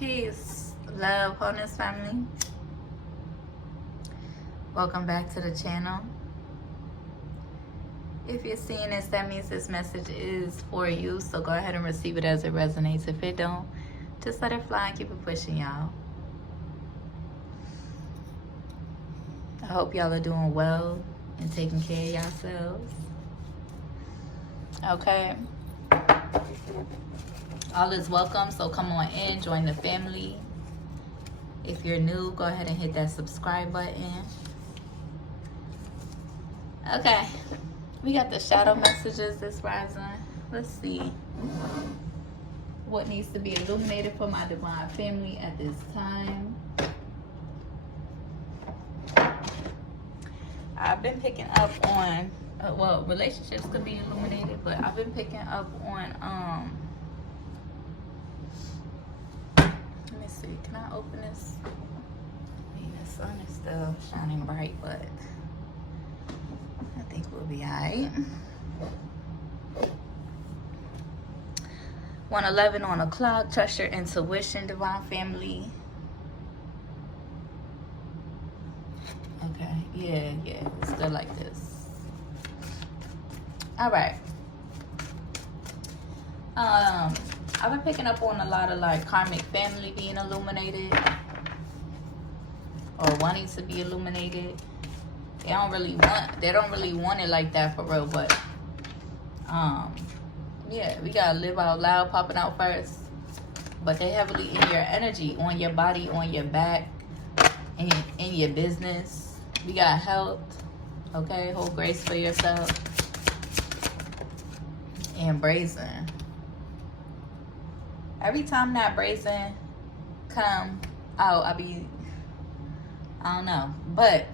Peace, love, wholeness, family. Welcome back to the channel. If you're seeing this, that means this message is for you. So go ahead and receive it as it resonates. If it don't, just let it fly and keep it pushing, y'all. I hope y'all are doing well and taking care of yourselves. Okay. All is welcome, so come on in, join the family. If you're new, go ahead and hit that subscribe button. Okay, we got the shadow messages this rising. Let's see what needs to be illuminated for my divine family at this time. I've been picking up on, well, relationships could be illuminated, but I've been picking up on, let me see, can I open this? I mean, the sun is still shining bright, but I think we'll be all right. 111 on the clock. Trust your intuition, divine family. Okay, yeah, it's good like this. All right. I've been picking up on a lot of like karmic family being illuminated or wanting to be illuminated. They don't really want it like that for real, but yeah, we gotta live out loud popping out first. But they heavily in your energy, on your body, on your back, in your business. We got health, okay? Hold grace for yourself. And brazen. Every time that brazen come out, I don't know. But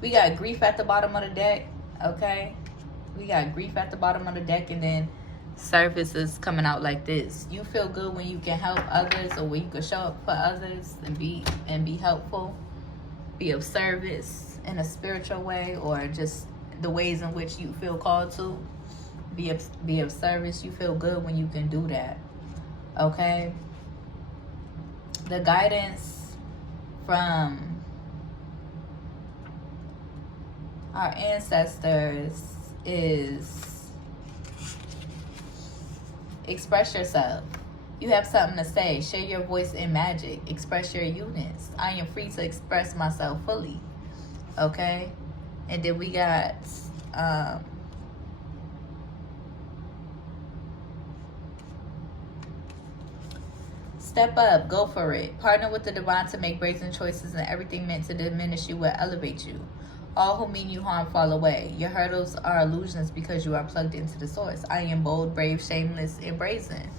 we got grief at the bottom of the deck, okay? We got grief at the bottom of the deck, and then service is coming out like this. You feel good when you can help others, or when you can show up for others and be helpful, be of service in a spiritual way, or just the ways in which you feel called to be of service. You feel good when you can do that, okay? The guidance from our ancestors is express yourself. You have something to say. Share your voice in magic. Express your uniqueness. I am free to express myself fully. Okay? And then we got step up, go for it. Partner with the divine to make brazen choices, and everything meant to diminish you will elevate you. All who mean you harm fall away. Your hurdles are illusions because you are plugged into the source. I am bold, brave, shameless, and brazen.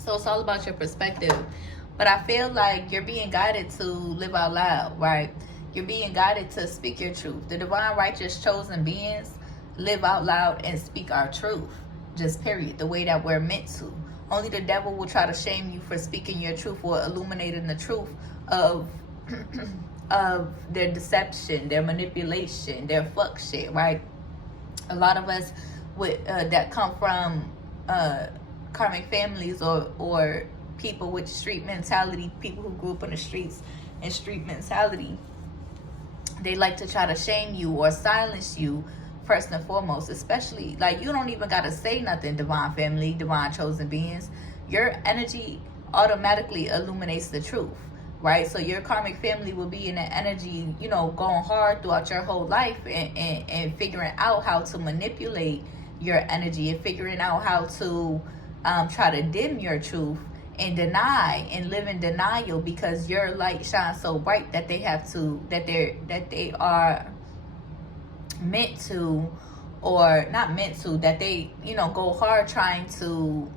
So it's all about your perspective. But I feel like you're being guided to live out loud, right? You're being guided to speak your truth. The divine, righteous, chosen beings live out loud and speak our truth. Just period. The way that we're meant to. Only the devil will try to shame you for speaking your truth or illuminating the truth of of their deception, their manipulation, their fuck shit, right? A lot of us with that come from karmic families or people with street mentality, people who grew up in the streets and street mentality, they like to try to shame you or silence you first and foremost. Especially, like, you don't even got to say nothing, divine family, divine chosen beings. Your energy automatically illuminates the truth, right? So your karmic family will be in an energy, you know, going hard throughout your whole life and figuring out how to manipulate your energy and figuring out how to try to dim your truth and deny and live in denial, because your light shines so bright that they are meant to, or not meant to, that they, you know, go hard trying to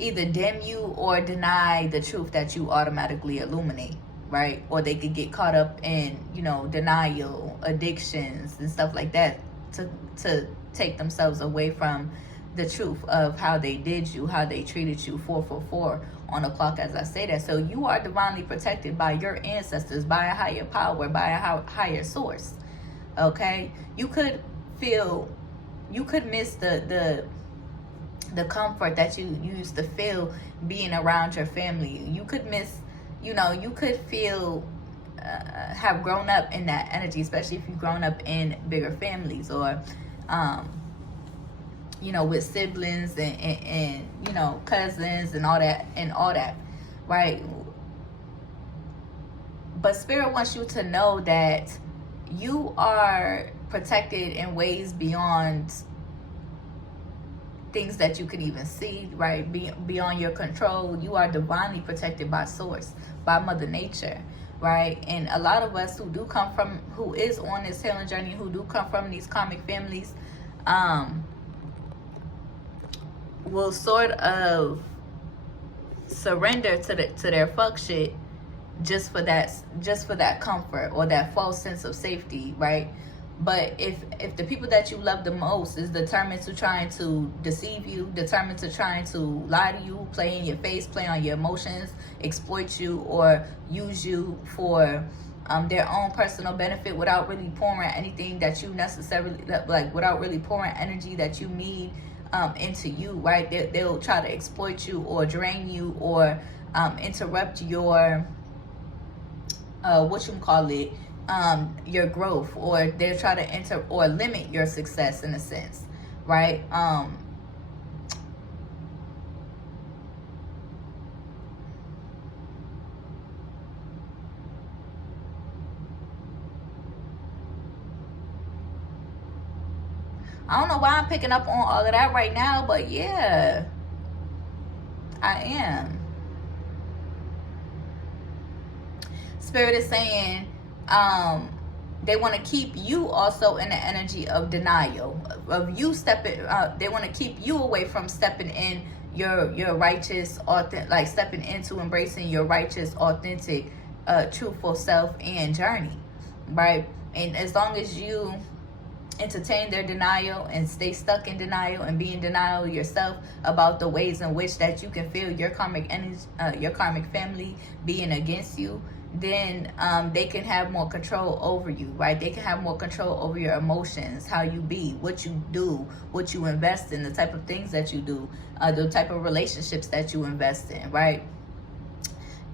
either dim you or deny the truth that you automatically illuminate, right? Or they could get caught up in, you know, denial, addictions and stuff like that to take themselves away from the truth of how they did you, how they treated you. 444 on the clock as I say that. So you are divinely protected by your ancestors, by a higher power, by a higher source, okay? You could miss the the comfort that you used to feel being around your family. You could miss, you could feel, have grown up in that energy, especially if you've grown up in bigger families, or with siblings and cousins and all that, right? But Spirit wants you to know that you are protected in ways beyond things that you can even see, right? Beyond your control. You are divinely protected by Source, by Mother Nature, right? And a lot of us who is on this healing journey, who do come from these karmic families, will sort of surrender to their fuck shit just for that comfort or that false sense of safety, right? But if the people that you love the most is determined to trying to deceive you, determined to trying to lie to you, play in your face, play on your emotions, exploit you, or use you for their own personal benefit without really pouring anything that you necessarily, like without really pouring energy that you need into you, right? They'll try to exploit you or drain you or interrupt your your growth, or they'll try to limit your success in a sense, right? I don't know why I'm picking up on all of that right now, but yeah, I am. Spirit is saying they want to keep you also in the energy of denial, of you stepping. They want to keep you away from stepping in your righteous, like stepping into embracing your righteous, authentic, truthful self and journey, right? And as long as you entertain their denial and stay stuck in denial and be in denial yourself about the ways in which that you can feel your karmic energy, your karmic family being against you, then they can have more control over you, right? They can have more control over your emotions, how you be, what you do, what you invest in, the type of things that you do, the type of relationships that you invest in, right?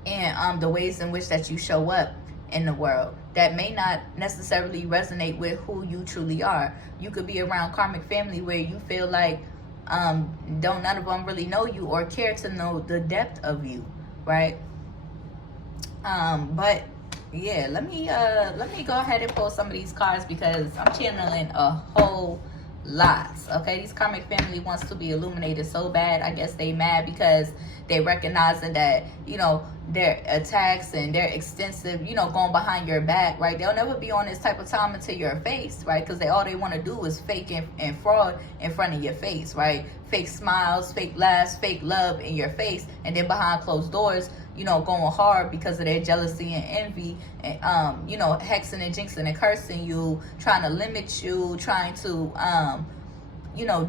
And the ways in which that you show up in the world that may not necessarily resonate with who you truly are. You could be around karmic family where you feel like none of them really know you or care to know the depth of you, right? But yeah, let me go ahead and pull some of these cards because I'm channeling a whole lot. Okay, these karmic family wants to be illuminated so bad. I guess they mad because they recognizing that their attacks and their extensive going behind your back, right? They'll never be on this type of time into your face, right? Because all they want to do is fake and fraud in front of your face, right? Fake smiles, fake laughs, fake love in your face, and then behind closed doors going hard because of their jealousy and envy, and hexing and jinxing and cursing you, trying to limit you, trying to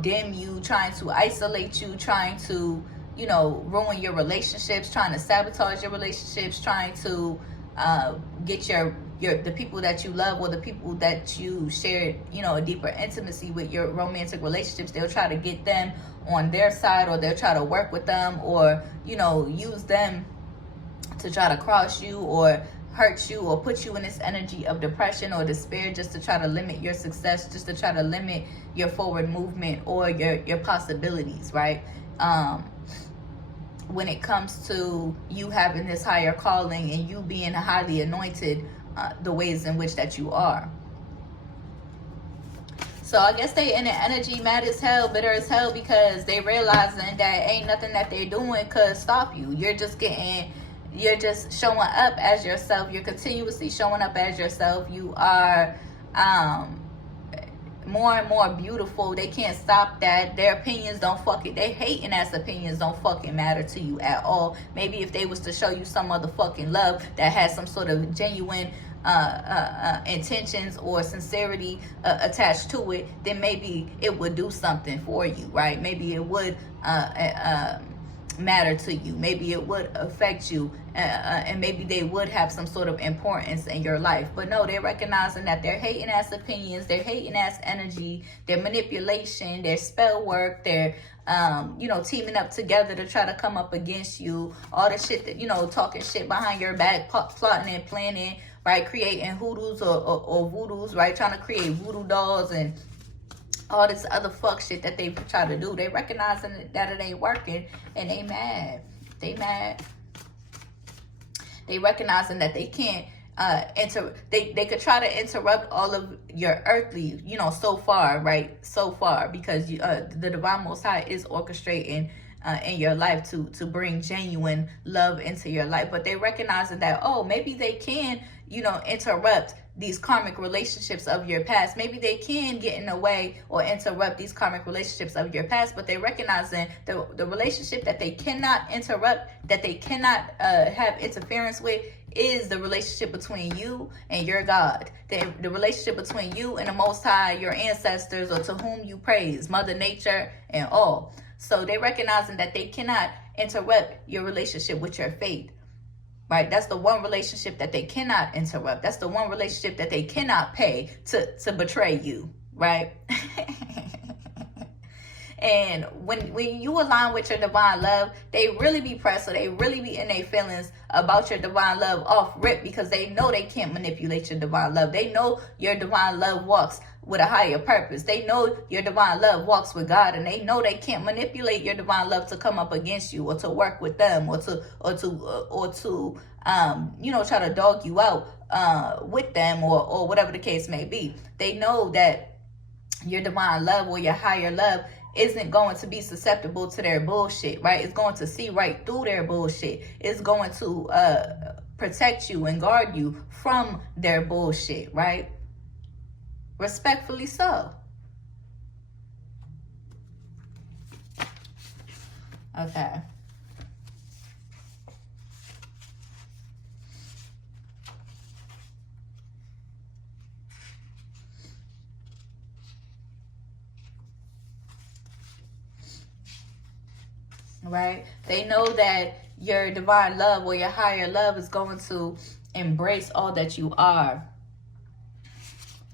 dim you, trying to isolate you, trying to ruin your relationships, trying to sabotage your relationships, trying to get the people that you love or the people that you shared a deeper intimacy with, your romantic relationships. They'll try to get them on their side, or they'll try to work with them, or use them to try to cross you or hurt you or put you in this energy of depression or despair, just to try to limit your success, just to try to limit your forward movement or your possibilities, right? When it comes to you having this higher calling and you being highly anointed, the ways in which that you are. So I guess they in the energy mad as hell, bitter as hell, because they realizing that ain't nothing that they're doing could stop you. You're just showing up as yourself. You're continuously showing up as yourself. You are more and more beautiful. They can't stop that. Their opinions they hating ass opinions don't fucking matter to you at all. Maybe if they was to show you some motherfucking love that has some sort of genuine intentions or sincerity attached to it, then maybe it would do something for you, right? Maybe it would matter to you. Maybe it would affect you, and maybe they would have some sort of importance in your life. But no, they're recognizing that their hating ass opinions, their hating ass energy, their manipulation, their spell work, their teaming up together to try to come up against you, all the shit that, talking shit behind your back, plotting and planning, right, creating hoodoos or voodoos, right, trying to create voodoo dolls and all this other fuck shit that they try to do. They recognizing that it ain't working, and they mad. They recognizing that they can't they could try to interrupt all of your earthly, so far, right? So far, because the Divine Most High is orchestrating in your life to bring genuine love into your life. But they recognizing that, oh, maybe they can, interrupt these karmic relationships of your past. Maybe they can get in the way or interrupt these karmic relationships of your past, but they recognizing the relationship that they cannot interrupt, that they cannot have interference with, is the relationship between you and your God. The relationship between you and the Most High, your ancestors, or to whom you praise, Mother Nature and all. So they recognizing that they cannot interrupt your relationship with your faith. Right? That's the one relationship that they cannot interrupt. That's the one relationship that they cannot pay to betray you. Right? And when you align with your divine love, they really be pressed, so they really be in their feelings about your divine love off rip, because they know they can't manipulate your divine love. They know your divine love walks with a higher purpose. They know your divine love walks with God, and they know they can't manipulate your divine love to come up against you or to work with them or to try to dog you out with them or whatever the case may be. They know that your divine love or your higher love isn't going to be susceptible to their bullshit, right? It's going to see right through their bullshit. It's going to protect you and guard you from their bullshit, right? Respectfully so. Okay. Right? They know that your divine love or your higher love is going to embrace all that you are.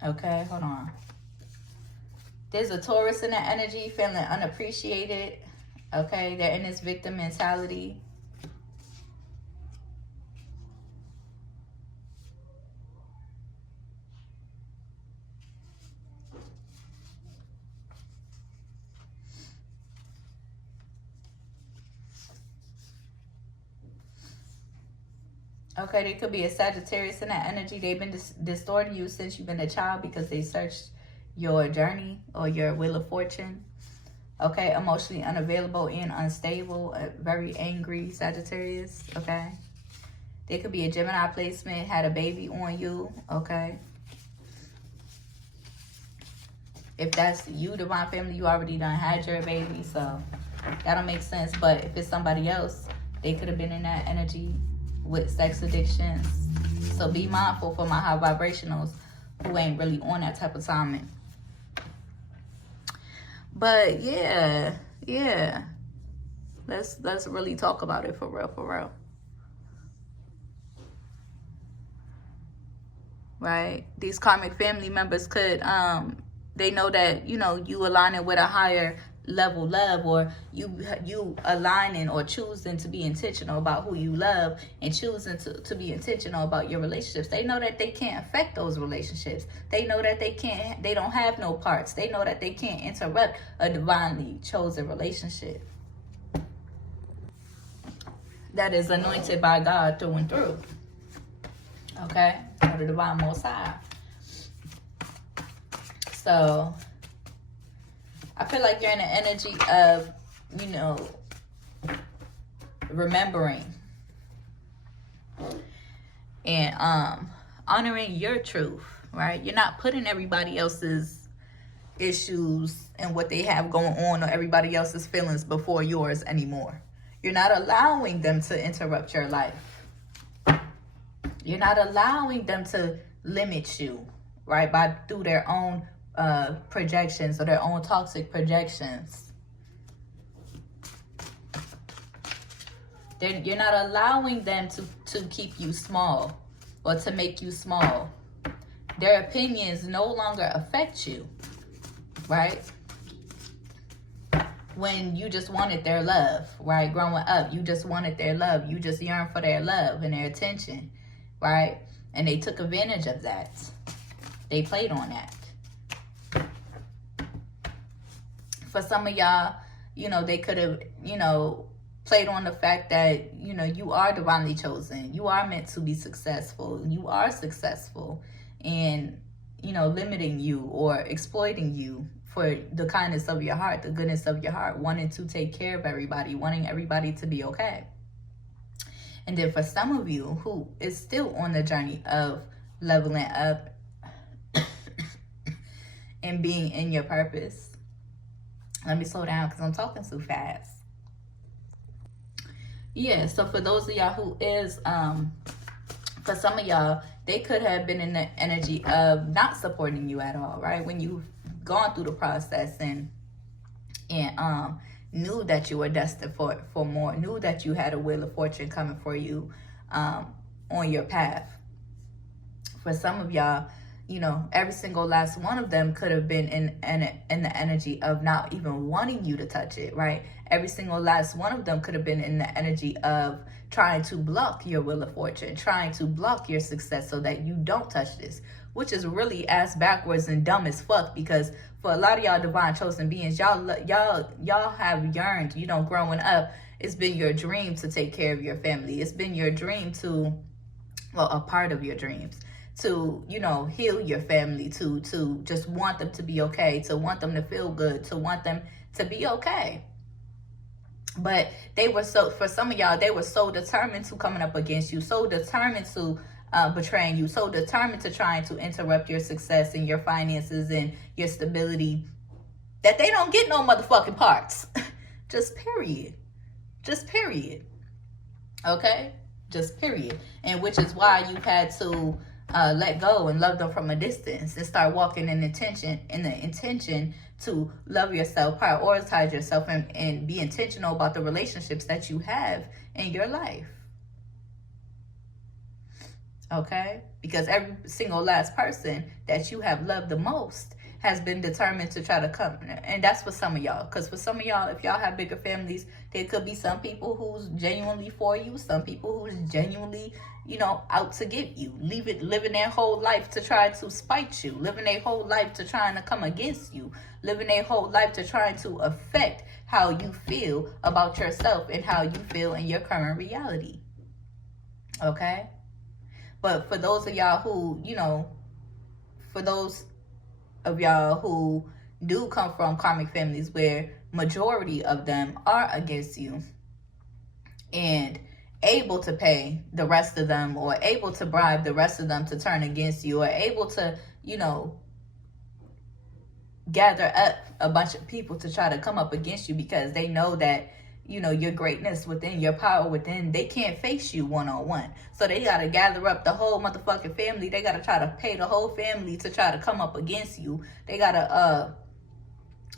Okay, hold on. There's a Taurus in that energy, feeling unappreciated. Okay, they're in this victim mentality. Okay, they could be a Sagittarius in that energy. They've been distorting you since you've been a child because they searched your journey or your wheel of fortune. Okay, emotionally unavailable and unstable, very angry Sagittarius. Okay, they could be a Gemini placement, had a baby on you. Okay, if that's you, divine family, you already done had your baby, so that don't make sense. But if it's somebody else, they could have been in that energy with sex addictions. So be mindful for my high vibrationals who ain't really on that type of timing. But yeah. Let's really talk about it for real. Right? These karmic family members could they know that, you aligning with a higher level love, or you aligning or choosing to be intentional about who you love and choosing to be intentional about your relationships. They know that they can't affect those relationships. They know that they don't have no parts. They know that they can't interrupt a divinely chosen relationship that is anointed by God through and through. Okay? Or the Divine Most High. So I feel like you're in the energy of, remembering and honoring your truth, right? You're not putting everybody else's issues and what they have going on or everybody else's feelings before yours anymore. You're not allowing them to interrupt your life. You're not allowing them to limit you, right? Through their own projections or their own toxic projections. You're not allowing them to keep you small or to make you small. Their opinions no longer affect you, right? When you just wanted their love, right? Growing up, you just wanted their love. You just yearned for their love and their attention, right? And they took advantage of that. They played on that. For some of y'all, you know, they could have, you know, played on the fact that, you know, you are divinely chosen. You are meant to be successful. You are successful. And, you know, limiting you or exploiting you for the kindness of your heart, the goodness of your heart, wanting to take care of everybody, wanting everybody to be okay. And then for some of you who is still on the journey of leveling up and being in your purpose. Let me slow down because I'm talking too fast. Yeah, so for those of y'all who is, for some of y'all, they could have been in the energy of not supporting you at all, right? When you've gone through the process and knew that you were destined for more, knew that you had a wheel of fortune coming for you on your path. For some of y'all, you know, every single last one of them could have been in the energy of not even wanting you to touch it, right? Every single last one of them could have been in the energy of trying to block your wheel of fortune, trying to block your success so that you don't touch this, which is really ass backwards and dumb as fuck, because for a lot of y'all divine chosen beings, y'all have yearned, you know, growing up, it's been your dream to take care of your family. It's been your dream to, well, a part of your dreams, to, you know, heal your family, to just want them to be okay, to want them to feel good, to want them to be okay. But they were so, for some of y'all, they were so determined to coming up against you, so determined to betraying you, so determined to trying to interrupt your success and your finances and your stability, that they don't get no motherfucking parts. Just period. Just period. Okay? Just period. And which is why you've had to let go and love them from a distance and start walking in the intention to love yourself, prioritize yourself, and be intentional about the relationships that you have in your life. Okay? Because every single last person that you have loved the most has been determined to try to come. And that's for some of y'all. Because for some of y'all, if y'all have bigger families, there could be some people who's genuinely for you, some people who's genuinely, you know, out to get you, living their whole life to try to spite you, living their whole life to trying to come against you, living their whole life to trying to affect how you feel about yourself and how you feel in your current reality. Okay? But for those of y'all who, you know, for those of y'all who do come from karmic families where majority of them are against you and able to pay the rest of them, or able to bribe the rest of them to turn against you, or able to, you know, gather up a bunch of people to try to come up against you because they know that, you know, your greatness within, your power within, they can't face you one-on-one. So they got to gather up the whole motherfucking family. They got to try to pay the whole family to try to come up against you. They got to,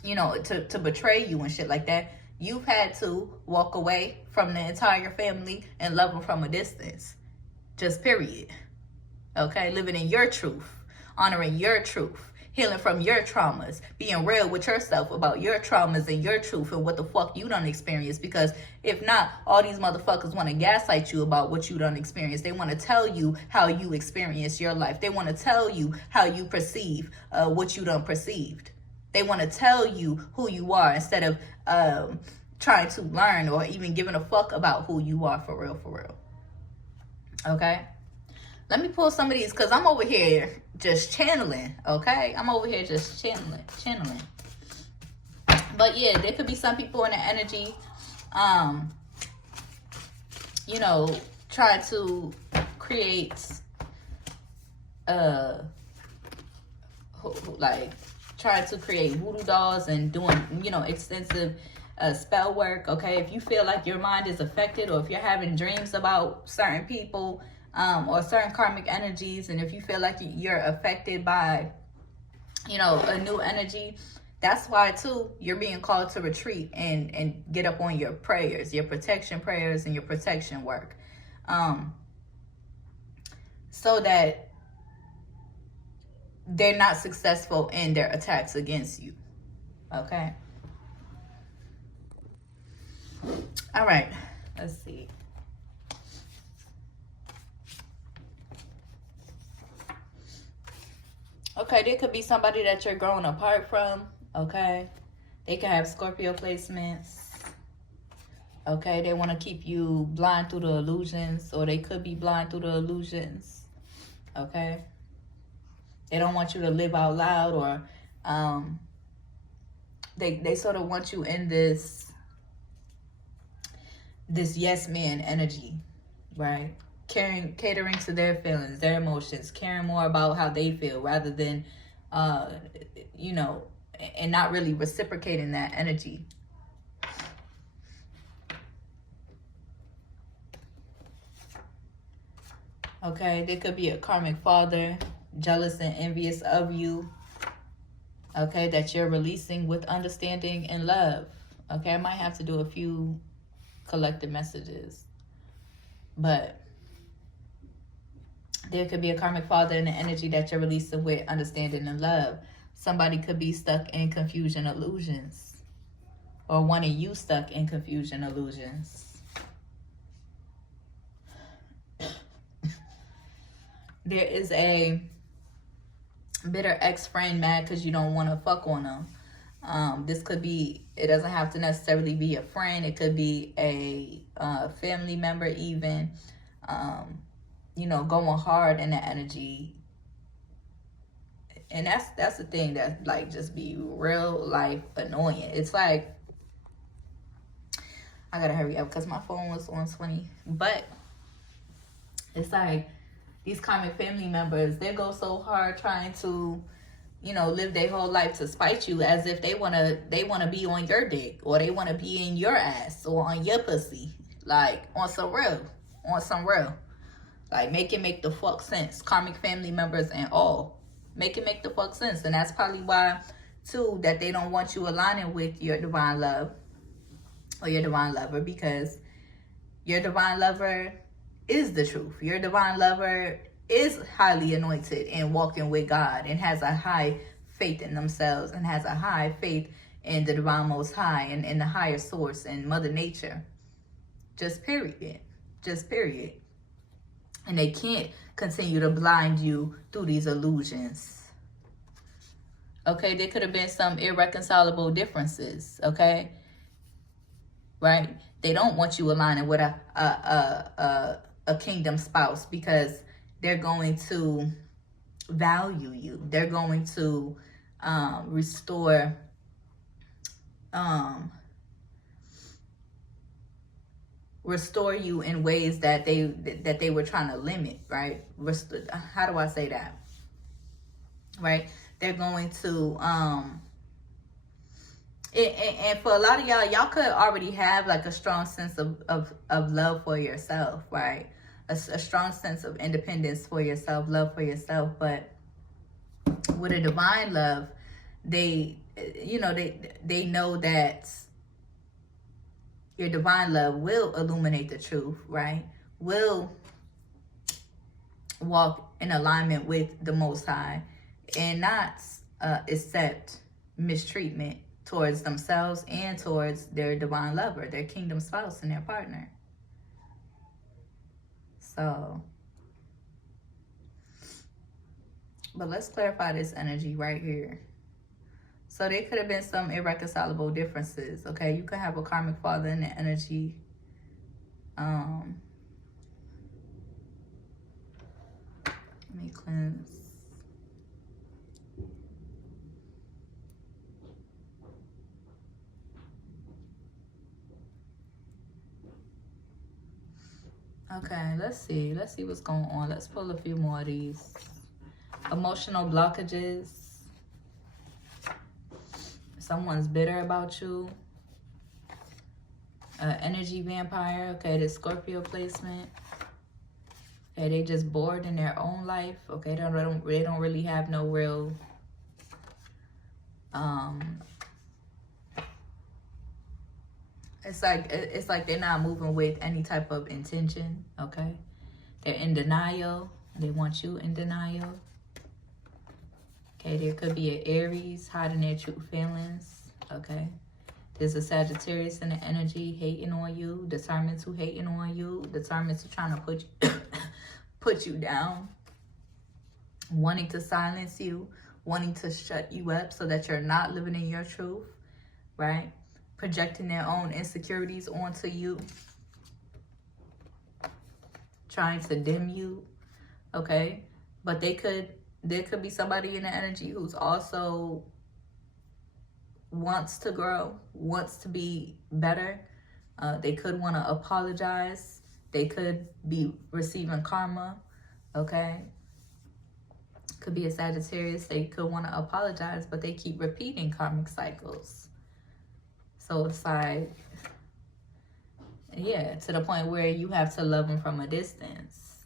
you know, to betray you and shit like that. You've had to walk away from the entire family and love them from a distance. Just period. Okay? Living in your truth. Honoring your truth. Healing from your traumas, being real with yourself about your traumas and your truth and what the fuck you done experienced. Because if not, all these motherfuckers want to gaslight you about what you done experienced. They want to tell you how you experience your life. They want to tell you how you perceive what you done perceived. They want to tell you who you are instead of trying to learn or even giving a fuck about who you are for real, for real. Okay? Let me pull some of these because I'm over here just channeling, okay? I'm over here just channeling. But yeah, there could be some people in the energy, you know, try to create, like, try to create voodoo dolls and doing, you know, extensive spell work, okay? If you feel like your mind is affected, or if you're having dreams about certain people, or certain karmic energies, and if you feel like you're affected by, you know, a new energy, That's why, too, you're being called to retreat and get up on your prayers, your protection prayers and your protection work. So that they're not successful in their attacks against you. Okay? All right. Let's see. Okay, there could be somebody that you're growing apart from. Okay? They can have Scorpio placements. Okay, they want to keep you blind through the illusions, or they could be blind through the illusions. Okay? They don't want you to live out loud, or they sort of want you in this yes man energy, right? Catering to their feelings, their emotions, caring more about how they feel rather than, you know, and not really reciprocating that energy. Okay, there could be a karmic father, jealous and envious of you. Okay, that you're releasing with understanding and love. Okay, I might have to do a few collective messages. But there could be a karmic father in the energy that you're releasing with understanding and love. Somebody could be stuck in confusion illusions. Or one of you stuck in confusion illusions. There is a bitter ex-friend mad because you don't want to fuck on them. This could be, it doesn't have to necessarily be a friend. It could be a family member even. You know, going hard in the energy. And that's the thing that, like, just be real life annoying. It's like, I gotta hurry up because my phone was on 20. But it's like, these karmic family members, they go so hard trying to, you know, live their whole life to spite you, as if they wanna be on your dick, or they wanna be in your ass, or on your pussy, like on some real, like make it make the fuck sense. Karmic family members and all, make it make the fuck sense. And that's probably why, too, that they don't want you aligning with your divine love or your divine lover, because your divine lover is the truth. Your divine lover is highly anointed and walking with God, and has a high faith in themselves, and has a high faith in the divine most high, and in the higher source, and Mother Nature. Just period. And they can't continue to blind you through these illusions. Okay, there could have been some irreconcilable differences. Okay, right? They don't want you aligning with a kingdom spouse, because they're going to value you. They're going to restore you in ways that they were trying to limit, right? How do I say that? Right? They're going to and for a lot of y'all could already have like a strong sense of love for yourself, right? A strong sense of independence for yourself, love for yourself. But with a divine love, they know that your divine love will illuminate the truth, right? Will walk in alignment with the Most High, and not accept mistreatment towards themselves and towards their divine lover, their kingdom spouse, and their partner. So, but let's clarify this energy right here. So there could have been some irreconcilable differences, okay? You could have a karmic father in the energy. Let me cleanse. Okay, let's see what's going on. Let's pull a few more of these. Emotional blockages. Someone's bitter about you. Energy vampire. Okay, the Scorpio placement. Okay, they just bored in their own life. Okay, they don't really have no real Um, it's like they're not moving with any type of intention, okay? They're in denial. They want you in denial. Okay, there could be an Aries hiding their true feelings, okay? There's a Sagittarius in the energy hating on you, determined to hating on you, determined to trying to put you, put you down, wanting to silence you, wanting to shut you up so that you're not living in your truth, right? Projecting their own insecurities onto you, trying to dim you, okay? But there could be somebody in the energy who's also wants to grow, wants to be better. They could want to apologize. They could be receiving karma, okay? Could be a Sagittarius. They could want to apologize, but they keep repeating karmic cycles. So it's like, yeah, to the point where you have to love them from a distance,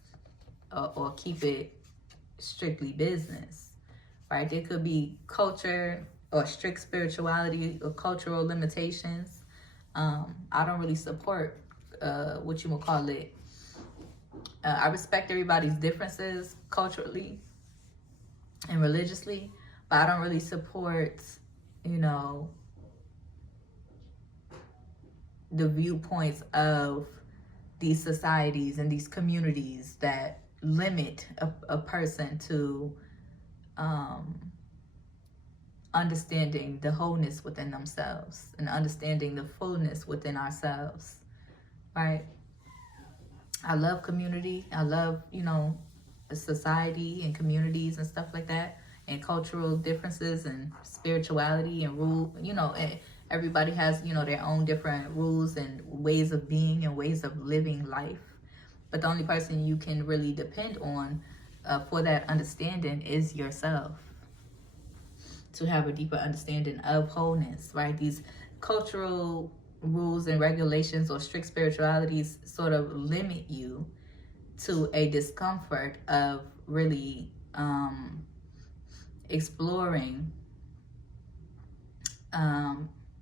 or keep it strictly business, right? There could be culture or strict spirituality or cultural limitations. I don't really support what you would call it. I respect everybody's differences culturally and religiously, but I don't really support, you know, the viewpoints of these societies and these communities that limit a person to understanding the wholeness within themselves and understanding the fullness within ourselves, right? I love community. I love, you know, society and communities and stuff like that, and cultural differences and spirituality and rule, you know, everybody has, you know, their own different rules and ways of being and ways of living life. But the only person you can really depend on for that understanding is yourself, to have a deeper understanding of wholeness, right? These cultural rules and regulations or strict spiritualities sort of limit you to a discomfort of really exploring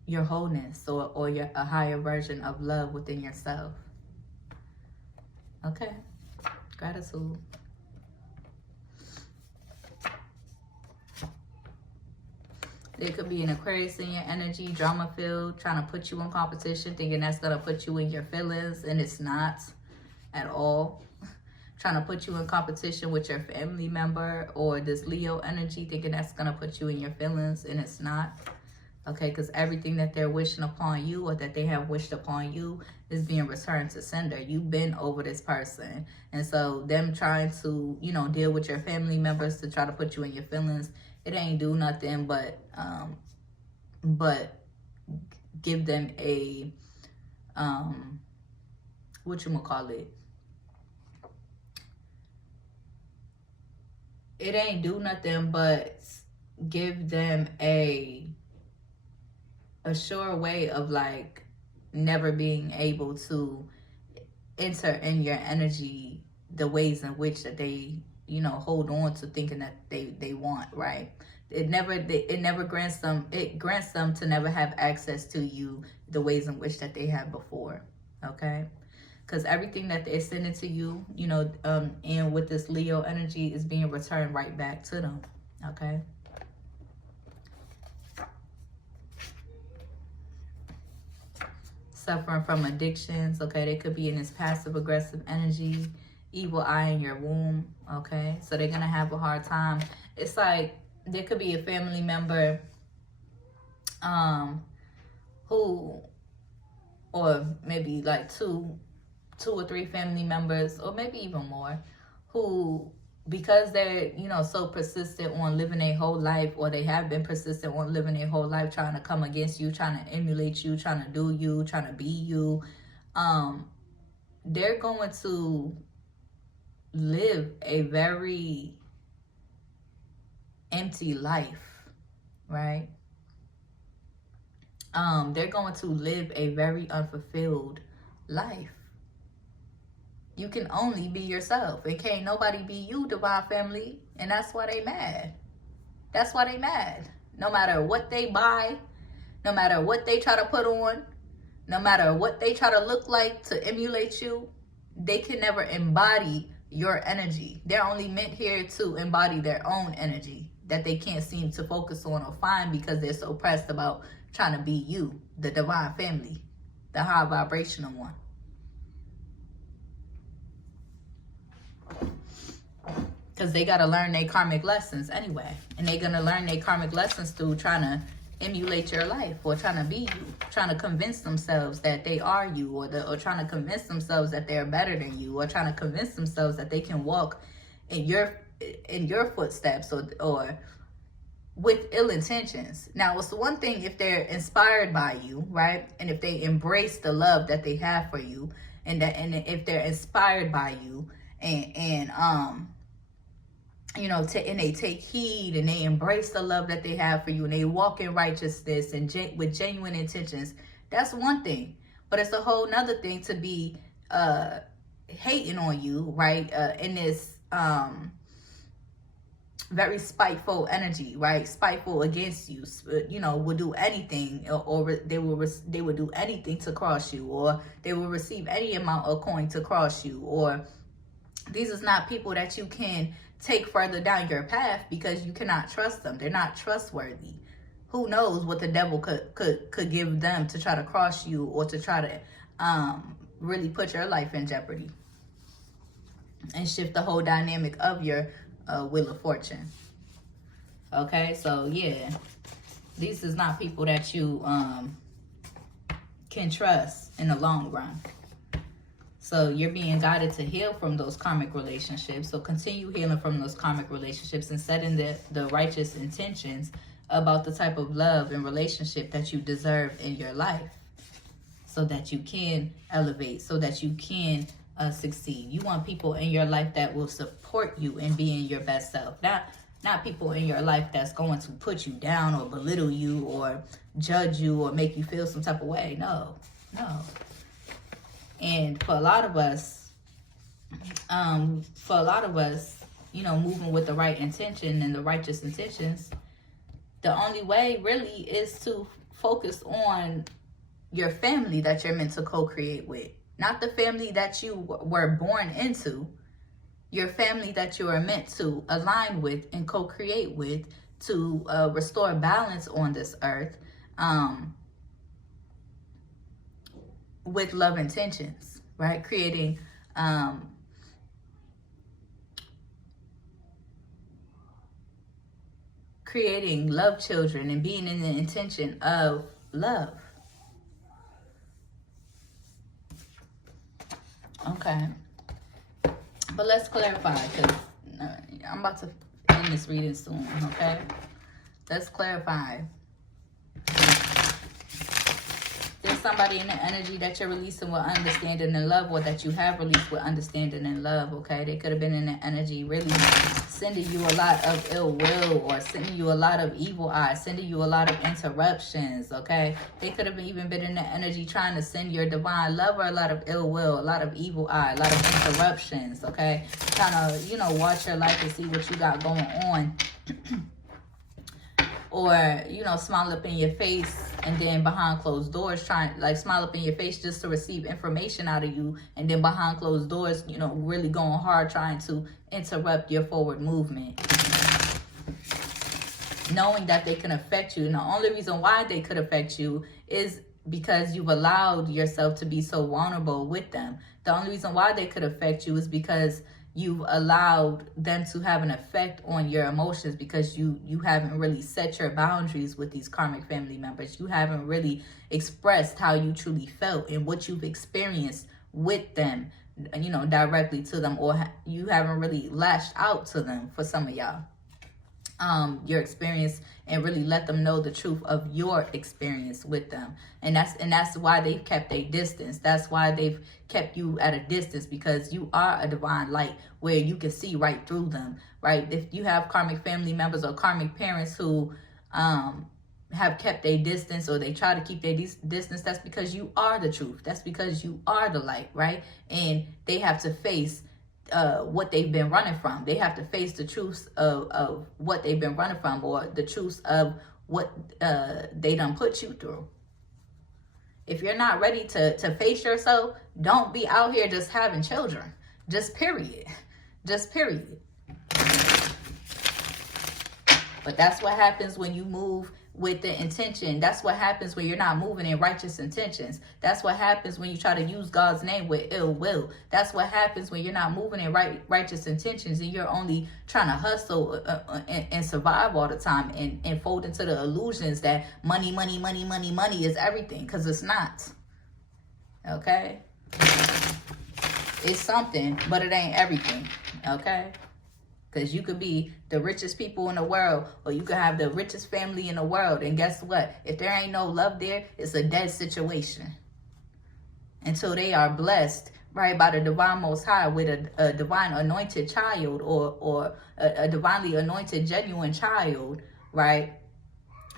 your wholeness or a higher version of love within yourself. Okay, gratitude. There could be an Aquarius in your energy, drama filled, trying to put you in competition, thinking that's going to put you in your feelings, and it's not at all. Trying to put you in competition with your family member, or this Leo energy, thinking that's going to put you in your feelings, and it's not. Okay, because everything that they're wishing upon you or that they have wished upon you is being returned to sender. You've been over this person. And so them trying to, you know, deal with your family members to try to put you in your feelings, it ain't do nothing but give them a, whatchamacallit? It ain't do nothing but give them a sure way of like never being able to enter in your energy the ways in which that they, you know, hold on to thinking that they want, right? It never grants them, it grants them to never have access to you the ways in which that they have before, okay? Because everything that they're sending to you, you know, and with this Leo energy is being returned right back to them, okay? Suffering from addictions, okay? They could be in this passive aggressive energy, evil eye in your womb, okay? So they're gonna have a hard time. It's like there could be a family member who, or maybe like two or three family members, or maybe even more, who, because they're, you know, so persistent on living their whole life, or they have been persistent on living their whole life trying to come against you, trying to emulate you, trying to do you, trying to be you, they're going to live a very empty life, right? They're going to live a very unfulfilled life. You can only be yourself. It can't nobody be you, divine family. And that's why they mad. That's why they mad. No matter what they buy, no matter what they try to put on, no matter what they try to look like to emulate you, they can never embody your energy. They're only meant here to embody their own energy that they can't seem to focus on or find because they're so pressed about trying to be you, the divine family, the high vibrational one. Because they got to learn their karmic lessons anyway. And they're going to learn their karmic lessons through trying to emulate your life, or trying to be you, trying to convince themselves that they are you, or trying to convince themselves that they're better than you, or trying to convince themselves that they can walk in your footsteps, or with ill intentions. Now, it's the one thing if they're inspired by you, right? And if they embrace the love that they have for you, and if they're inspired by you, and you know, and they take heed and they embrace the love that they have for you, and they walk in righteousness and with genuine intentions, that's one thing. But it's a whole nother thing to be hating on you, right? In this very spiteful energy, right? Spiteful against you, you know, will do anything, or they will do anything to cross you, or they will receive any amount of coin to cross you, or these is not people that you can take further down your path because you cannot trust them. They're not trustworthy. Who knows what the devil could give them to try to cross you, or to try to really put your life in jeopardy and shift the whole dynamic of your wheel of fortune. Okay, so yeah, these is not people that you can trust in the long run. So you're being guided to heal from those karmic relationships. So continue healing from those karmic relationships and setting the righteous intentions about the type of love and relationship that you deserve in your life, so that you can elevate, so that you can succeed. You want people in your life that will support you in being your best self. Not people in your life that's going to put you down or belittle you or judge you or make you feel some type of way. No. And for a lot of us, you know, moving with the right intention and the righteous intentions, the only way really is to focus on your family that you're meant to co-create with. Not the family that you were born into, your family that you are meant to align with and co-create with to restore balance on this earth, with love intentions, right? Creating love children and being in the intention of love. Okay. But let's clarify, because I'm about to end this reading soon, okay? Let's clarify. There's somebody in the energy that you're releasing with understanding and love, or that you have released with understanding and love, okay? They could have been in the energy really sending you a lot of ill will, or sending you a lot of evil eye, sending you a lot of interruptions, okay? They could have even been in the energy trying to send your divine lover a lot of ill will, a lot of evil eye, a lot of interruptions, okay? Trying to, you know, watch your life and see what you got going on. Or, you know, smile up in your face and then behind closed doors trying, like, smile up in your face just to receive information out of you, and then behind closed doors, you know, really going hard trying to interrupt your forward movement. Knowing that they can affect you. And the only reason why they could affect you is because you've allowed yourself to be so vulnerable with them. The only reason why they could affect you is because you've allowed them to have an effect on your emotions, because you haven't really set your boundaries with these karmic family members. You haven't really expressed how you truly felt and what you've experienced with them, you know, directly to them, or you haven't really lashed out to them, for some of y'all. Your experience, and really let them know the truth of your experience with them. And that's why they've kept a distance. That's why they've kept you at a distance, because you are a divine light where you can see right through them, right? If you have karmic family members or karmic parents who have kept a distance, or they try to keep their distance, that's because you are the truth. That's because you are the light, right? And they have to face what they've been running from. They have to face the truths of what they've been running from, or the truths of what they done put you through. If you're not ready to face yourself, don't be out here just having children. Just period. Just period. But that's what happens when you move with the intention. That's what happens when you're not moving in righteous intentions. That's what happens when you try to use God's name with ill will. That's what happens when you're not moving in righteous intentions and you're only trying to hustle and survive all the time and fold into the illusions that money is everything, because it's not. Okay? It's something, but it ain't everything. Okay? Because you could be the richest people in the world, or you could have the richest family in the world. And guess what? If there ain't no love there, it's a dead situation. Until they are blessed, right, by the divine Most High with a divine anointed child, or a divinely anointed genuine child, right,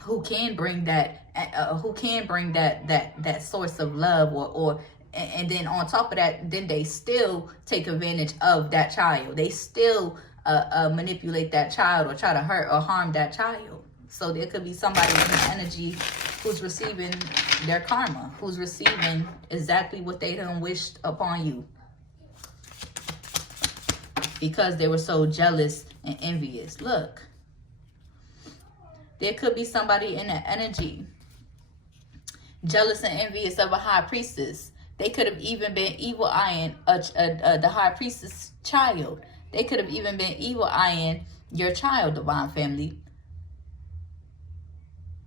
who can bring that that source of love, and then on top of that, then they still take advantage of that child. They still manipulate that child or try to hurt or harm that child. So there could be somebody in the energy who's receiving their karma, who's receiving exactly what they done wished upon you, because they were so jealous and envious. Look, there could be somebody in the energy jealous and envious of a high priestess. They could have even been evil eyeing the high priestess child. They could have even been evil eyeing your child, divine family.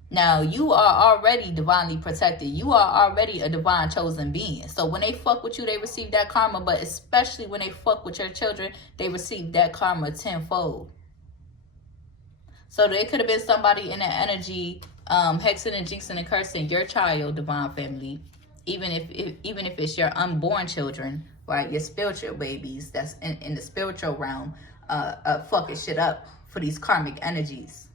Now, you are already divinely protected. You are already a divine chosen being. So when they fuck with you, they receive that karma. But especially when they fuck with your children, they receive that karma tenfold. So there could have been somebody in the energy hexing and jinxing and cursing your child, divine family. Even if it's your unborn children, right? Your spiritual babies that's in the spiritual realm, fucking shit up for these karmic energies.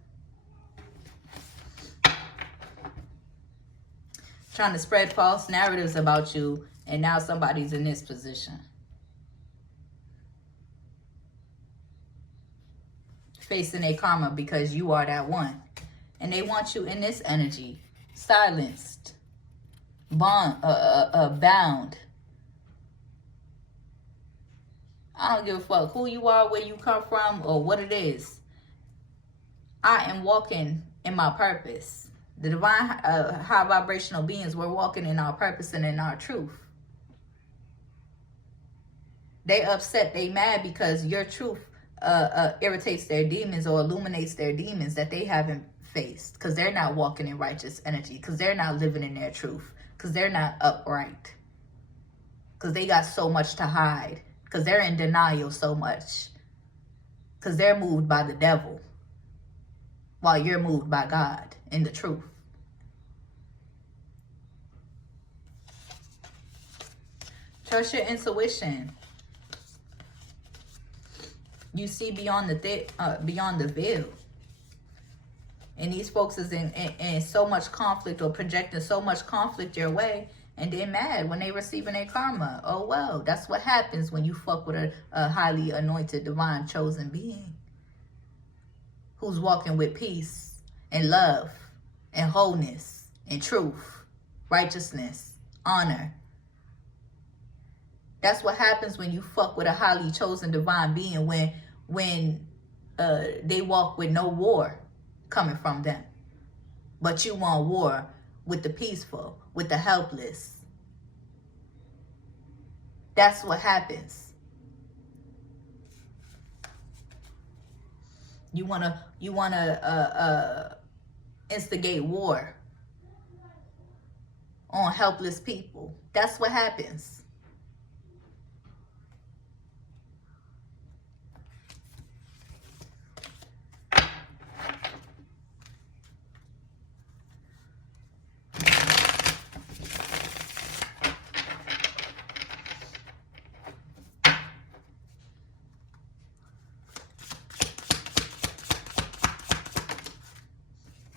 Trying to spread false narratives about you, and now somebody's in this position. Facing their karma because you are that one. And they want you in this energy, silenced, bound. I don't give a fuck who you are, where you come from, or what it is. I am walking in my purpose. The divine high vibrational beings, we're walking in our purpose and in our truth. They upset, they mad because your truth irritates their demons or illuminates their demons that they haven't faced, because they're not walking in righteous energy, because they're not living in their truth, because they're not upright, because they got so much to hide, because they're in denial so much, because they're moved by the devil while you're moved by God in the truth. Trust your intuition. You see beyond the veil. And these folks is in so much conflict, or projecting so much conflict your way, and they're mad when they receiving their karma. Oh, well, that's what happens when you fuck with a highly anointed, divine, chosen being who's walking with peace and love and wholeness and truth, righteousness, honor. That's what happens when you fuck with a highly chosen divine being, when they walk with no war coming from them. But you want war with the peaceful, with the helpless. That's what happens. You wanna instigate war on helpless people. That's what happens.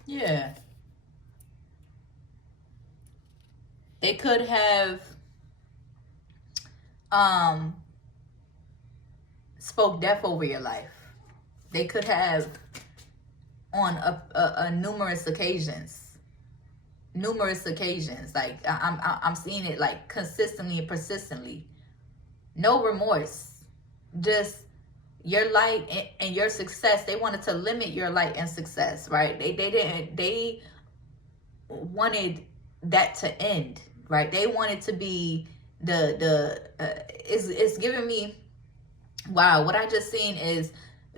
Yeah. They could have spoke death over your life. They could have on a numerous occasions. Numerous occasions. Like, I'm seeing it like consistently and persistently. No remorse. Just your light and your success. They wanted to limit your light and success, right? They wanted that to end, right? They wanted to be it's giving me, wow, what I just seen is,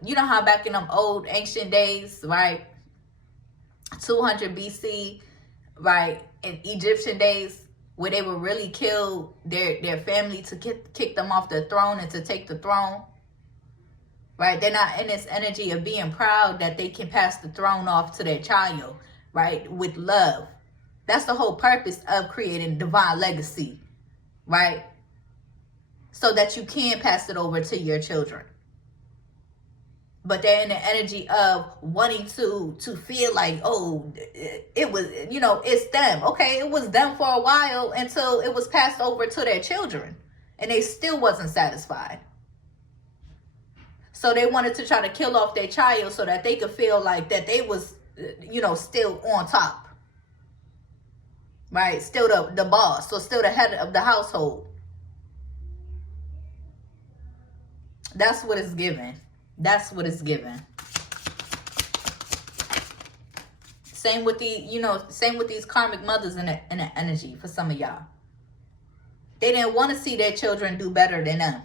you know how back in them old ancient days, right? 200 BC, right? In Egyptian days, where they would really kill their family to kick them off the throne and to take the throne, right? They're not in this energy of being proud that they can pass the throne off to their child, right? With love. That's the whole purpose of creating divine legacy, right? So that you can pass it over to your children. But they're in the energy of wanting to feel like, oh, it was, you know, it's them. Okay, it was them for a while until it was passed over to their children. And they still wasn't satisfied. So they wanted to try to kill off their child so that they could feel like that they was, you know, still on top. Right? Still the boss. So still the head of the household. That's what it's given. That's what it's given. Same with same with these karmic mothers in the energy for some of y'all. They didn't want to see their children do better than them.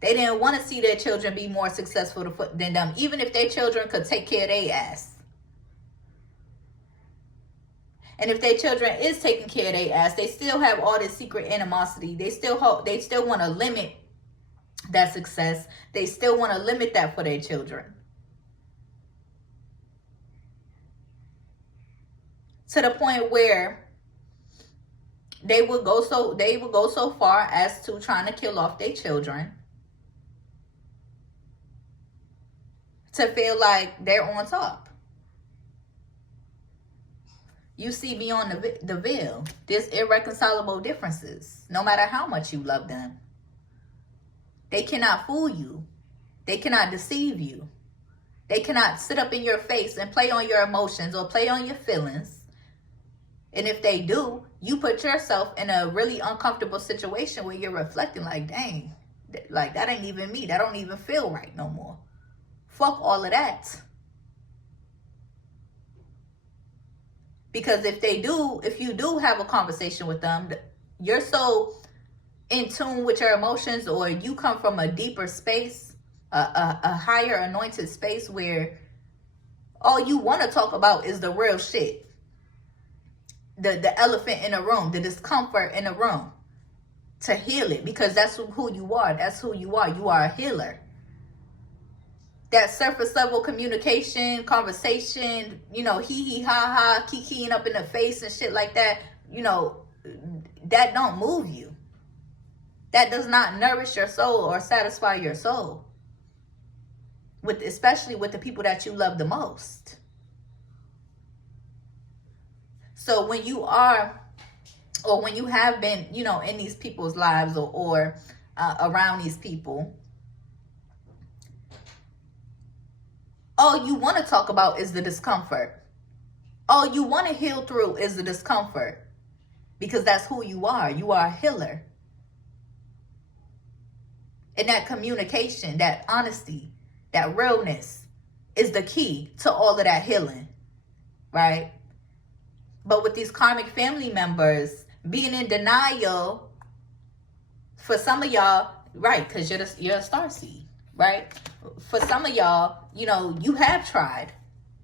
They didn't want to see their children be more successful than them, even if their children could take care of their ass. And if their children is taking care of their ass, they still have all this secret animosity. They still want to limit that success. They still want to limit that for their children. To the point where they would go so far as to trying to kill off their children to feel like they're on top. You see beyond the veil. There's irreconcilable differences, no matter how much you love them. They cannot fool you. They cannot deceive you. They cannot sit up in your face and play on your emotions or play on your feelings. And if they do, you put yourself in a really uncomfortable situation where you're reflecting like, dang, like that ain't even me. That don't even feel right no more. Fuck all of that. Because if you do have a conversation with them, you're so in tune with your emotions, or you come from a deeper space, a higher anointed space where all you want to talk about is the real shit. The elephant in the room, the discomfort in the room, to heal it, because that's who you are. That's who you are. You are a healer. That surface level communication, conversation, you know, hee ha ha, kikiing up in the face and shit like that, you know, that don't move you. That does not nourish your soul or satisfy your soul. Especially with the people that you love the most. So when you are, or when you have been, you know, in these people's lives or around these people, all you want to talk about is the discomfort. All you want to heal through is the discomfort. Because that's who you are. You are a healer. And that communication, that honesty, that realness is the key to all of that healing. Right? But with these karmic family members being in denial, for some of y'all, right, because you're a starseed, right? For some of y'all, you know, you have tried.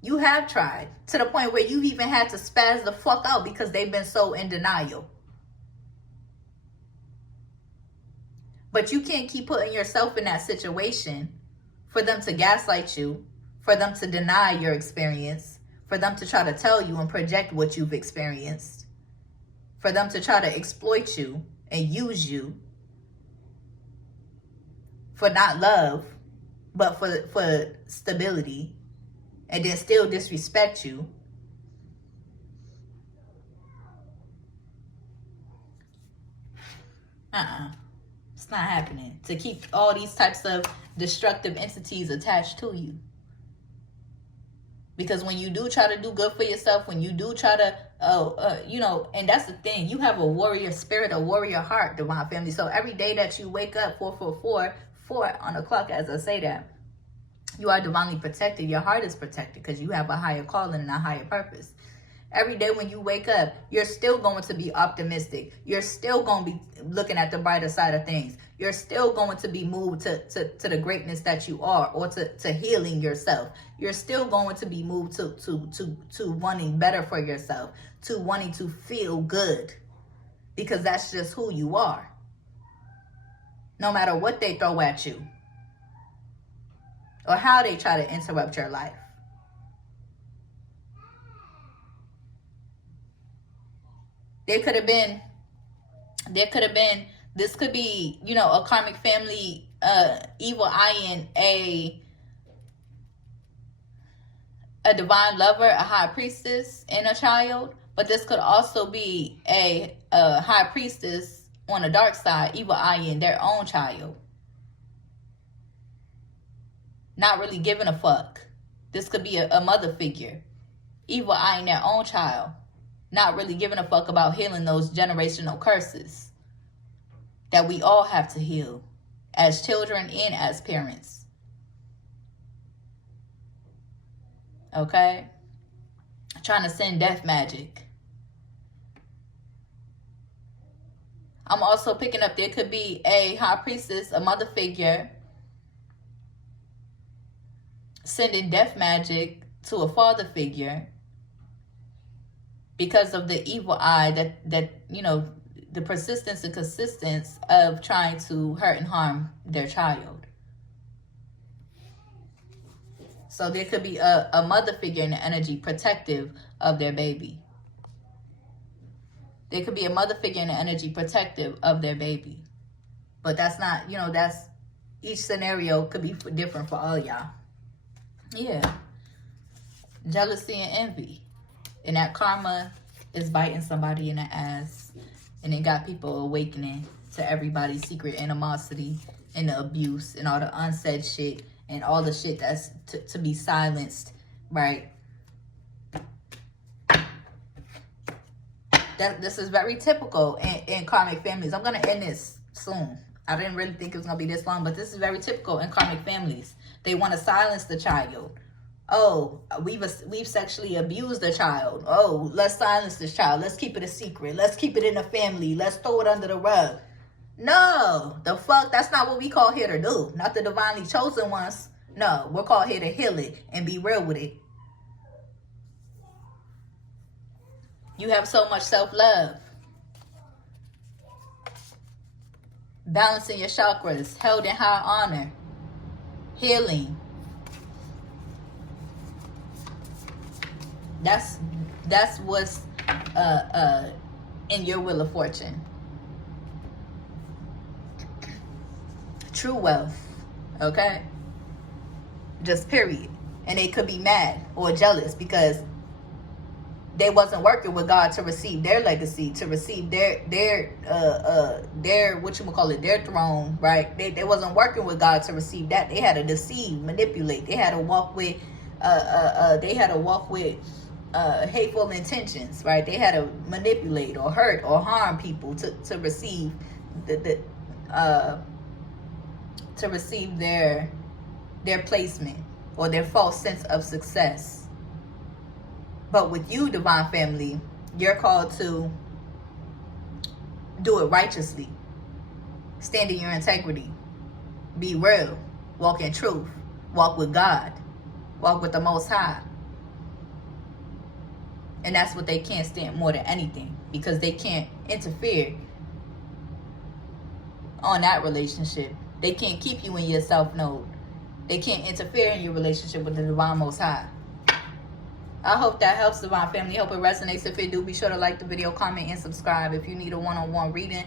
You have tried to the point where you've even had to spaz the fuck out because they've been so in denial. But you can't keep putting yourself in that situation for them to gaslight you, for them to deny your experience, for them to try to tell you and project what you've experienced, for them to try to exploit you and use you for not love, but for stability, and then still disrespect you. It's not happening. To keep all these types of destructive entities attached to you. Because when you do try to do good for yourself, when you do try to, you know, and that's the thing, you have a warrior spirit, a warrior heart, divine family. So every day that you wake up, 4 on the clock, as I say that, you are divinely protected. Your heart is protected because you have a higher calling and a higher purpose. Every day when you wake up, you're still going to be optimistic. You're still going to be looking at the brighter side of things. You're still going to be moved to the greatness that you are, or to healing yourself. You're still going to be moved to wanting better for yourself, to wanting to feel good, because that's just who you are. No matter what they throw at you or how they try to interrupt your life. This could be, you know, a karmic family, evil eyeing a divine lover, a high priestess, and a child. But this could also be a high priestess on the dark side, evil eyeing their own child. Not really giving a fuck. This could be a mother figure, evil eyeing their own child. Not really giving a fuck about healing those generational curses that we all have to heal as children and as parents. Okay? Trying to send death magic. I'm also picking up, there could be a high priestess, a mother figure, sending death magic to a father figure because of the evil eye that you know, the persistence and consistence of trying to hurt and harm their child. So there could be a mother figure in the energy protective of their baby. There could be a mother figure in the energy protective of their baby. But that's not, you know, that's, each scenario could be different for all y'all. Yeah. Jealousy and envy. And that karma is biting somebody in the ass. And it got people awakening to everybody's secret animosity and the abuse and all the unsaid shit and all the shit that's to be silenced, right? This is very typical in karmic families. I'm going to end this soon. I didn't really think it was going to be this long, but this is very typical in karmic families. They want to silence the child. Oh, we've sexually abused the child. Oh, let's silence this child. Let's keep it a secret. Let's keep it in the family. Let's throw it under the rug. No, the fuck, that's not what we call here to do. Not the divinely chosen ones. No, we're called here to heal it and be real with it. You have so much self-love. Balancing your chakras, held in high honor, healing. That's what's in your wheel of fortune. True wealth, okay? Just period. And they could be mad or jealous because they wasn't working with God to receive their legacy, to receive their their throne, right? They wasn't working with God to receive that. They had to deceive, manipulate. They had to walk with hateful intentions, right? They had to manipulate or hurt or harm people to receive to receive their placement or their false sense of success. But with you, divine family, you're called to do it righteously. Stand in your integrity. Be real. Walk in truth. Walk with God. Walk with the Most High. And that's what they can't stand more than anything, because they can't interfere on that relationship. They can't keep you in your self-node. They can't interfere in your relationship with the Divine Most High. I hope that helps, divine family. Hope it resonates. If it do, be sure to like the video, comment, and subscribe. If you need a one-on-one reading,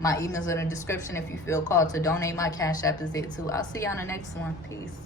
my email's in the description. If you feel called to donate, my Cash App is there too. I'll see you on the next one. Peace.